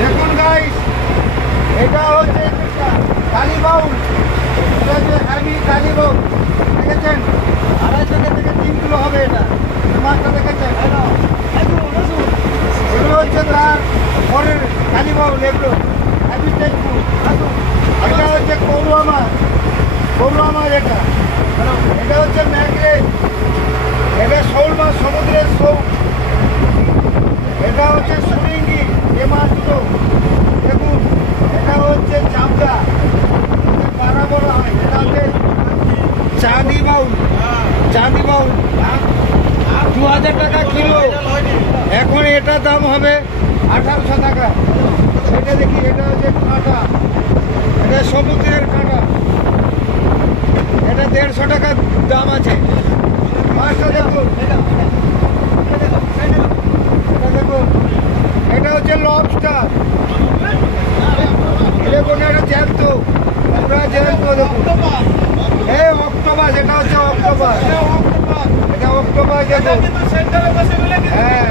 দেখুন গাইস এটা হচ্ছে কালীবাউল এটা হচ্ছে হ্যাভি কালীবাউল দেখেছেন? আড়াই টাকা থেকে তিন কিলো হবে এটা। মাছটা দেখেছেন? এগুলো হচ্ছে তার পরের কালীবাউল এগুলো। হ্যাভি টেকু এটা হচ্ছে কৌরুয়া মাছ। কৌরুয়া মাছ এটা। এটা হচ্ছে ম্যাগ চাঁদি বাউল। চাঁদি বাউল। দু হাজার টাকা কিলো। এখন এটা দাম হবে আঠারোশো টাকা। এটা দেখি, এটা হচ্ছে কাঁটা। এটা সমুদ্রের কাঁটা। এটা দেড়শো টাকা দাম আছে। মাছটা দেখুন এটা হচ্ছে লবস্টার এটা জ্যান্ত। পুরা জ্যান্ত দেখুন অক্টোপাস এটা হচ্ছে অক্টোপাস এটা অক্টোপাস দেখুন হ্যাঁ